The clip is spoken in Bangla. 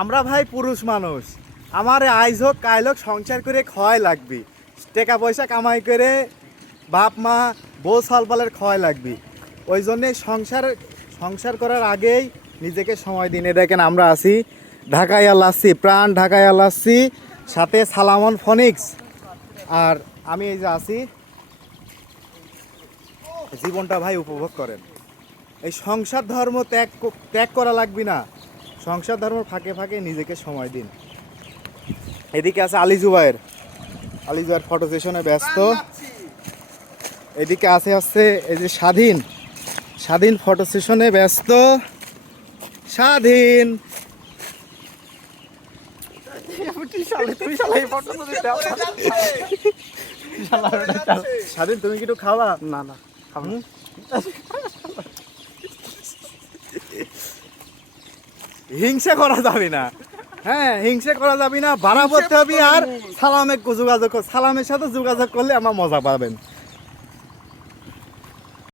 আমরা ভাই পুরুষ মানুষ, আমার আইজ হোক কাইল হোক সংসার করে খাওয়াই লাগবে, টাকা পয়সা কামাই করে বাপ মা বউ সালপালের খাওয়াই লাগবে। ওই জন্যে সংসার করার আগেই নিজেকে সময় দিনে দেখেন আমরা আছি ঢাকায় আসছি, প্রাণ ঢাকায় আসছি, সাথে সালামন ফনিক্স। আর আমি এই যে আছি, জীবনটা ভাই উপভোগ করেন। এই সংসার ধর্ম ত্যাগ করা লাগবে না, সংসার ধর্ম ফাঁকে ফাঁকে নিজেকে সময় দিন। এদিকে আছে আলী জুবাইর ফটো সেশনে ব্যস্ত। এদিকে আছে এই যে স্বাধীন ফটো সেশনে ব্যস্ত। স্বাধীন তুমি কি একটু খাওয়া? না না খাবো। হিংসা করা যাবে না, হ্যাঁ হিংসা করা যাবে না, বাড়া পড়তে হবে। আর সালামের সাথে যোগাযোগ করলে আমার মজা পাবেন।